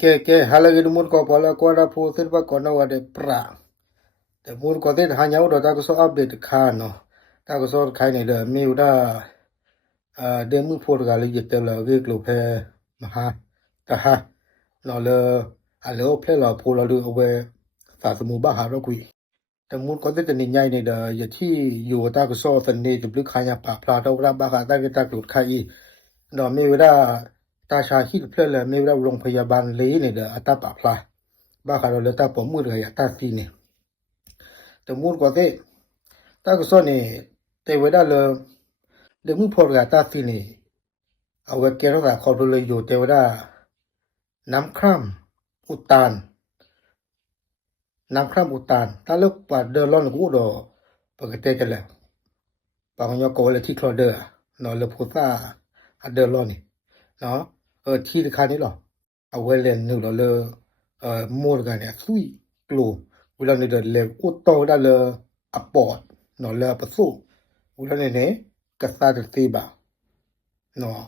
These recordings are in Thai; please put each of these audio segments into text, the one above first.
ke halagi dumur ko pala ko da pho sir ba ko na wa de pra te mur ko de ha nyau do ta ko so update kha no ta ko so khai ne de mi da de mu pho ga li te la ge klo phe ma ha ta ha no le a lo phe la pho la lu we sa su mu ba ha ro kui te mur ko de ni nyai ne da ye thi yu ta ko so sa ne de blu kha nya pa phla do ra ba ga ta ke ta ko khai i no mi daตาชาฮิตเพลเลยไม่ว่าโรงพยาบาลเลยเนี่ยเด้ออัตปะพลาบ้าคาเราเลยตาปมือเลยตาซีเนี่ยแต่มูลก็เตตาก็สอนเนี่ยแต่เวลาเลยเดี๋ยวมือพอเลยตาซีเนี่ยเอาไว้แก้รักษาคอเลยอยู่แต่เวลาน้ำคร่ำอุดตันน้ำคร่ำอุดตันถ้าเลิกปัดเดินร้อนกูดอปกติกันแล้วปางยอก็เลยที่คลอเดอร์นอนเลยพูดว่าเดินร้อนนี่เนาะที่คานี้หรอเอาไว้เล่นนึกแล้วเลยมูดกันเนี่ยซุยกลัวเวลาเนี่ยเลยอุดโตได้เลยอปอดเนาะเลยประสูเวลาเนี่ยกษาตตีบาเนาะ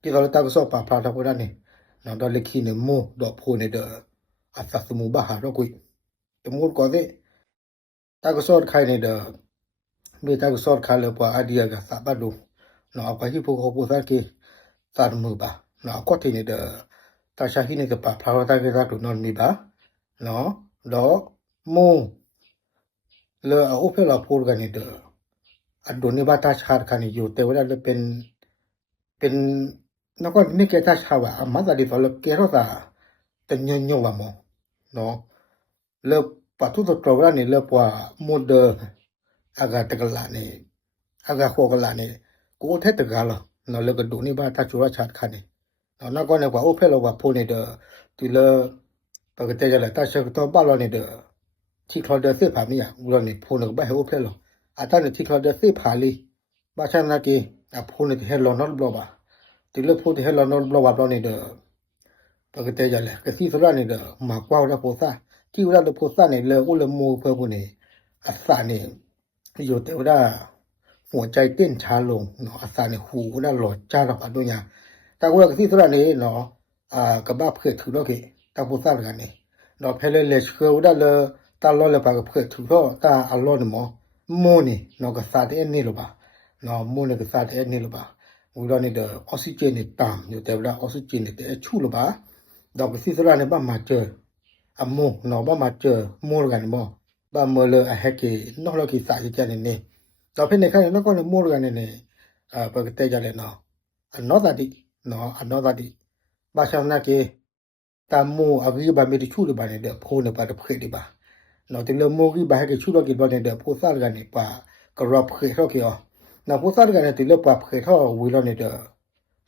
ที่เราตาก็สอบปาพาทับได้เนี่ยเนาะตอนเล็กขี้เนี่ยมูดอกโพเนี่ยเด้ออัศสมุบาหาเราคุยแต่มูดก็ได้ตาก็สอบใครเนี่ยเด้อมีตาก็สอบใครเลยว่าอดีตก็สาบดูเนาะเอาไปที่พวกเขาพูดสักทีสารมือบาเนาะก็ทีนี่เด้อตาชาฮินี่ก็ปะพาวตาก็ตาตุนอนมีบาเนาะดอมูเลอเอาเพลาพูดกันนี่เด้ออันโดนี่บาตาชาคันอยู่แต่เวลาเป็นนก็นี่แกตาชาว่ามาตาดิฟอลเกรอตาเตญญๆว่าหมอเนาะเลอปะตุตตรวานี่เลอปว่ามูเดอากาตกะลานี่อากาโคกะลานี่กูเทตกะลาเนาะเลก็ดูนี่บาตาจุราชาคันนี่เนาะนก็เนี่ยว่าโอเพลว่าพูนี่เด้อติเลปกติจะละตาชกตอบาลนี่เด้อที่คลอเดอร์เสผามีอ่ะอุลนี่พูนก็บ่ให้โอเพลอาตานี่ที่คลอเดอร์เสผาลีบาชานากีอ่ะพูนี่เฮลอนอลบลอบาติเลพูที่เฮลอนอลบลอบานี่เด้อปกติจะละก็สิสระนี่เด้อมากว่าแล้วโพซาที่เวลาโพซานี่เลอุลมูเพิ่นพูนี่อัสสานี่อยู่แต่ว่าหัวใจเต้นช้าลงเนาะอาสาเนี่ยหูน่าหลอดจ้าดอกอันดุญาตากูก็สิสระนี่เนาะกะบะเพิ่นถือดอกเกตาโพซากันนี่เนาะเพลเลชคือว่าเลยตาลอเลยปากเพิ่นถือดอกตาอัลลอฮ์นี่หมอมูนี่เนาะก็สาดเอ็นนี่ลบ่เนาะมูนี่ก็สาดเอ็นนี่ลบ่อุลนี่เด้อออกซิเจนนี่ตามอยู่แต่ว่าออกซิเจนนี่แต่ชูลบ่ดอกสิสระนี่บ่มาเจออมูเนาะบ่มาเจอมูกันบ่บ่มเลอะแฮกกีนอกลกิสาจิจันนี่တော့ဖြစ်နေခိုင်းတော့ကောမိုးရကနေပကတဲ့ကြလဲနော်အနောတတိနော်အနောတတိဘာရှောင်းနာကေတမူအဂိဘာမီတချူလဘာနေတဲ့ဖိုးနေပါတဖိဒီပါနော်ဒီလိုမိုးကြီးဘာဟဲချူတော့ကေတော့နေတဲ့ဖိုးစားကနေပါကရပ်ဖိတော့ကေနော်ဖိုးစားကနေဒီလိုပါဖိတော့ဝီလို့နေတဲ့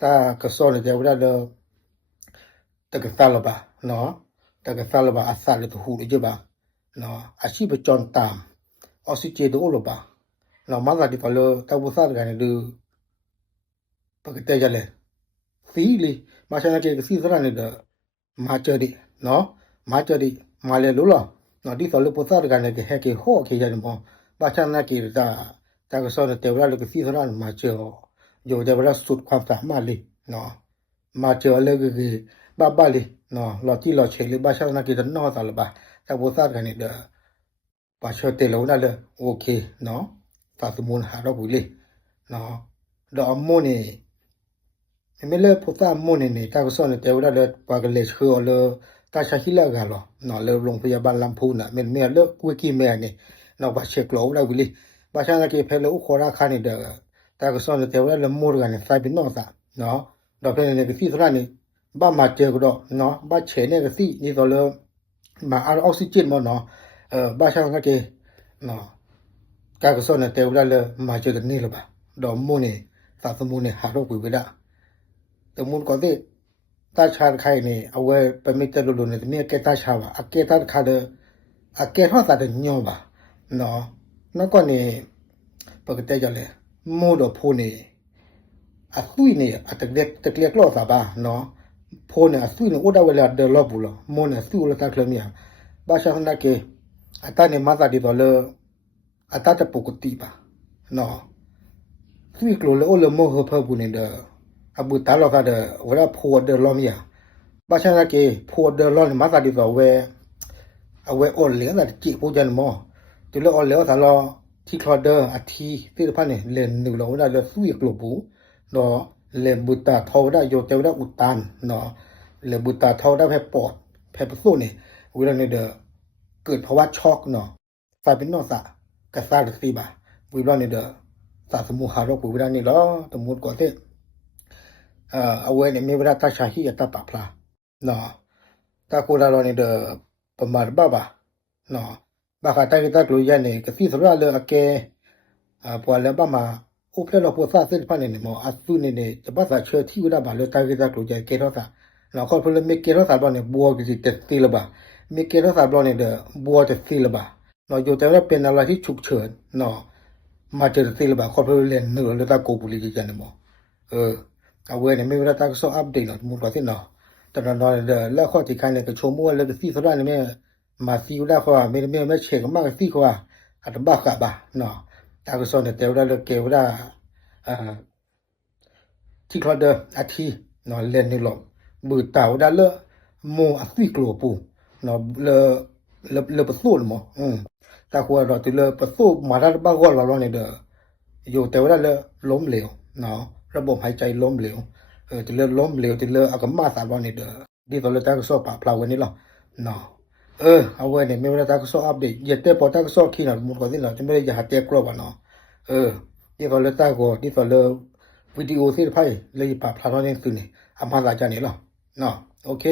တာကစောနေတဲ့ဝရတော့တကစားလပါနော်တကစားလပါအစားလို့ဟူကြပါနော်အရှိပကြွန်တမ်အောက်ဆီဂျင်တို့လို့ပါနော်မလာဒီဖလောတဘူစားကနေလူပကတဲ့ကြလဲဖီလီမရှာကေစီစရနေတဲ့မာချဒီနော်မာချဒီမာလေလိုလားနော်ဒီဖလောပစားကနေဟဲကေဟောခေကြတယ်ပေါ့ဘာချနာကေတာတကဆောတဲ့ဝရလူကစီစရမာချေဂျိုတဲ့ဝရစုတ်ခွန်တာမာလီနော်မာချလေကေဘာလီနော်လော်တီလော်ချေလီဘာချနာကေတနော်တာလဘာတဘူစားကနေတဲ့ဘာချတဲ့လောနာလေโอเคနော်ตาสมุนหาเราบุเลยเนาะดอกมนี่ไม่เลิกพุทธมนี่ตาก็สอนแต่ว่าเลยปากเลยคือเลยตาชาฮิละกันหรอเนาะเลยโรงพยาบาลลำพูนน่ะมันเลิกกุยกี้แม่นี่เนาะบาเช็คโลเราบุเลยบาชานะกี่เพลอุโคราคานี่เด้อตาก็สอนแต่ว่าเลยมูดกันใส่เป็นนอกซะเนาะดอกเพลนี่ก็สิสระนี่บ้ามาเจอก็ดอกเนาะบ้าเฉเนี่ยก็สินี่ก็เลยมาเอาออกซิเจนมาเนาะบาชานะกี่เนาะกากสอนแต่ว่าเลยมาเจอกันนี่หรอป่ะดอกมูนี่ตาสมุนนี่หาเราปุยไปได้แต่มูลก็ได้ตาชาไข่นี่เอาไว้ไปไม่เจอลุนี่เนี่ยแกตาชาวะแกตาคาเดแกทอดตาเดญอบ่ะเนาะนั่นก็นี่ปกติจะเลยมูดอกพูนี่สุยนี่ตะเลียกลอซาบ่ะเนาะพูนี่สุยนี่อุดาเวลาเดลอบุลมูนี่สุยละตาเคลมีบาชานะเกตานี่มาตาดิตอเลอาตาจะปกติป่ะเนาะสุยกลัวเลยโอเลโมเฮเพอบุนี่เด้ออบุตาลอกาเด้อเวลาโพเด้อล้อมยา ba cha na ke pho de lo ma sa di so we awe all le na chi po jan mo ti lo all le sa lo ti cloder a thi ti de pha ne len nu lo da le su ye klo bu no le buta thau da yo te da utan no le buta thau da phe pot pheปสุนี่เวลาเนี่ยเกิดภาวะช็อกเนาะฟาเป็นนอสะกะซาดสิบาเวลาเนี่ยสะสมุหาโรคเวลาเนี่ยลอตมุดก่อเตเอาไว้เนี่ยมีเวลาตาชาฮีตาปะพลาเนาะตาโคลาโรเนี่ยประมาณบ้าเนาะบาคาตากิตาตุยะเนี่ยกะสิสระเลอะแกปวแล้วบ้ามาโอเพลโลโพซาเซนปะเนี่ยมออัสุเนี่ยจะภาษาเชอที่วดาบาเลตากิตาตุยะเกโรซาเราก็เพิ่นมีเกโรซาบ่เนี่ยบัวกิสิเตติละบามีเกโรซาบ่เนี่ยบัวเตติละบาเนาะอยู่แต่ว่าเป็นอะไรที่ฉุกเฉินเนาะมาเจอติละบาก็เพิ่นเล่นเนาะแล้วตาโกบุลิจันเนี่ยมอเอาไว้เนี่ยมีเวลาตาก็สออัปเดตเนาะมุก็สิเนาะตอนนั้นแล้วข้อที่คันเนี่ยก็ชมว่าแล้วก็สิสระเนี่ยมาซิวดาเขาว่าไม่เช็คมาก็สิเขาว่าอัตบะกะบาเนาะตาก็สอนเนี่ยเตวดาแล้วเกวดาที่คลอเดออาทิเนาะเล่นนี่หรอกบือเต่าดาเลโมอสิกลัวปูเนาะเลปะสู้หมอตาคัวเราติเลปะสู้มาดาบะกอเราเนี่ยอยู่แต่ว่าล้มเหลวเนาะระบบหายใจล้มเหลวติเลล้มเหลวติเลอากมาสาบเนี่ยดิตอเลตาก็สอปะพลาวันนี้หรอเนาะเอาไว้เนี่ยมีเวลาตาก็สออัปเดตอย่าเตะปอตาก็สอขี้น่ะมุดก็สิเนาะจะไม่ได้อย่าหาเตะกรอบเนาะดิตอเลตาก็ดิตอเลวิดีโอสิไผเลยปะพลาเนี่ยสุนี่อามาลาจานี่หรอเนาะโอเค